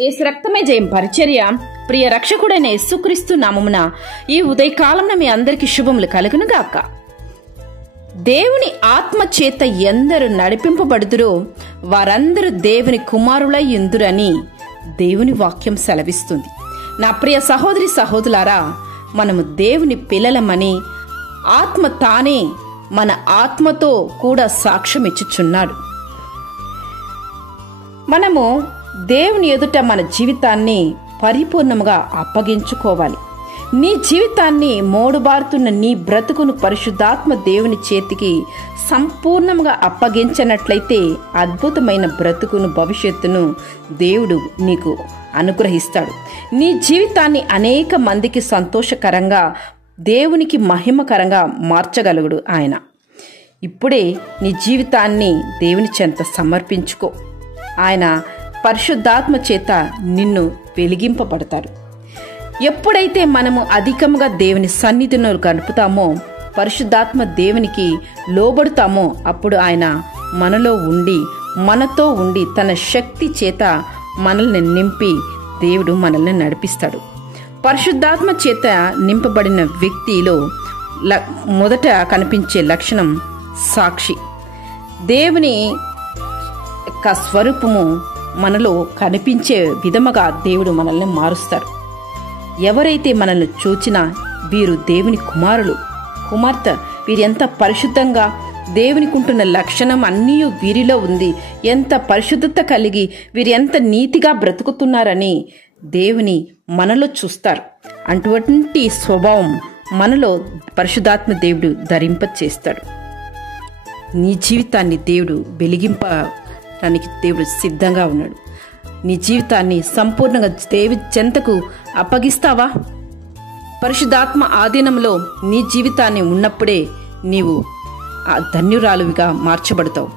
యేసు రక్తమే జయం పరిచర్య ప్రియ రక్షకుడైన యేసుక్రీస్తు నామమున ఈ ఉదయకాలంలో మీ అందరికీ శుభములు కలుగును గాక. దేవుని ఆత్మ చేత ఎందరు నడిపింపబడుదురో వారందరూ దేవుని కుమారులై యుందురని దేవుని వాక్యం సెలవిస్తుంది. నా ప్రియ సహోదరి సహోదరులారా, మనము దేవుని పిల్లలమని ఆత్మ తానే మన ఆత్మతో కూడా సాక్ష్యం ఇచ్చుచున్నాడు. మనము దేవుని ఎదుట మన జీవితాన్ని పరిపూర్ణంగా అప్పగించుకోవాలి. నీ జీవితాన్ని మోడుబారుతున్న నీ బ్రతుకును పరిశుద్ధాత్మ దేవుని చేతికి సంపూర్ణంగా అప్పగించినట్లయితే అద్భుతమైన బ్రతుకును భవిష్యత్తును దేవుడు నీకు అనుగ్రహిస్తాడు. నీ జీవితాన్ని అనేక మందికి సంతోషకరంగా దేవునికి మహిమకరంగా మార్చగలుగుడు ఆయన. ఇప్పుడే నీ జీవితాన్ని దేవుని చెంత సమర్పించుకో. ఆయన పరిశుద్ధాత్మ చేత నిన్ను వెలిగింపబడతాడు. ఎప్పుడైతే మనము అధికంగా దేవుని సన్నిధిలో గడుపుతామో, పరిశుద్ధాత్మ దేవునికి లోబడుతామో, అప్పుడు ఆయన మనలో ఉండి మనతో ఉండి తన శక్తి చేత మనల్ని నింపి దేవుడు మనల్ని నడిపిస్తాడు. పరిశుద్ధాత్మ చేత నింపబడిన వ్యక్తిలో మొదట కనిపించే లక్షణం సాక్షి. దేవుని యొక్క స్వరూపము మనలో కనిపించే విధముగా దేవుడు మనల్ని మారుస్తాడు. ఎవరైతే మనల్ని చూచినా వీరు దేవుని కుమారులు, కుమార్తె, వీరెంత పరిశుద్ధంగా దేవునికి ఉంటున్న లక్షణం అన్నీ వీరిలో ఉంది, ఎంత పరిశుద్ధత కలిగి వీరు ఎంత నీతిగా బ్రతుకుతున్నారని దేవుని మనలో చూస్తారు. అటువంటి స్వభావం మనలో పరిశుద్ధాత్మ దేవుడు ధరింప చేస్తాడు. నీ జీవితాన్ని దేవుడు వెలిగింపడానికి దేవుడు సిద్ధంగా ఉన్నాడు. నీ జీవితాన్ని సంపూర్ణంగా దేవుని చెంతకు అప్పగిస్తావా? పరిశుద్ధాత్మ ఆధీనంలో నీ జీవితాన్ని ఉన్నప్పుడే నీవు ధన్యురాలువిగా మార్చబడతావు.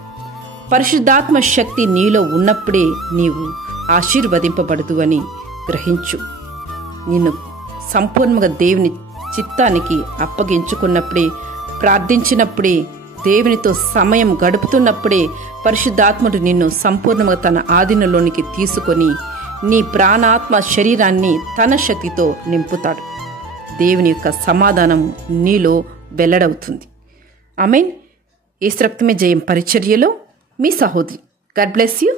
పరిశుద్ధాత్మ శక్తి నీలో ఉన్నప్పుడే నీవు ఆశీర్వదింపబడదు అని గ్రహించు. నిన్ను సంపూర్ణంగా దేవుని చిత్తానికి అప్పగించుకున్నప్పుడే, ప్రార్థించినప్పుడే, దేవునితో సమయం గడుపుతున్నప్పుడే పరిశుద్ధాత్ముడు నిన్ను సంపూర్ణంగా తన ఆధీనంలోనికి తీసుకొని నీ ప్రాణాత్మ శరీరాన్ని తన శక్తితో నింపుతాడు. దేవుని యొక్క సమాధానం నీలో వెల్లడవుతుంది. ఆమేన్. యేసు రక్తమే జయం పరిచర్యలో మీ సహోదరి. God bless you.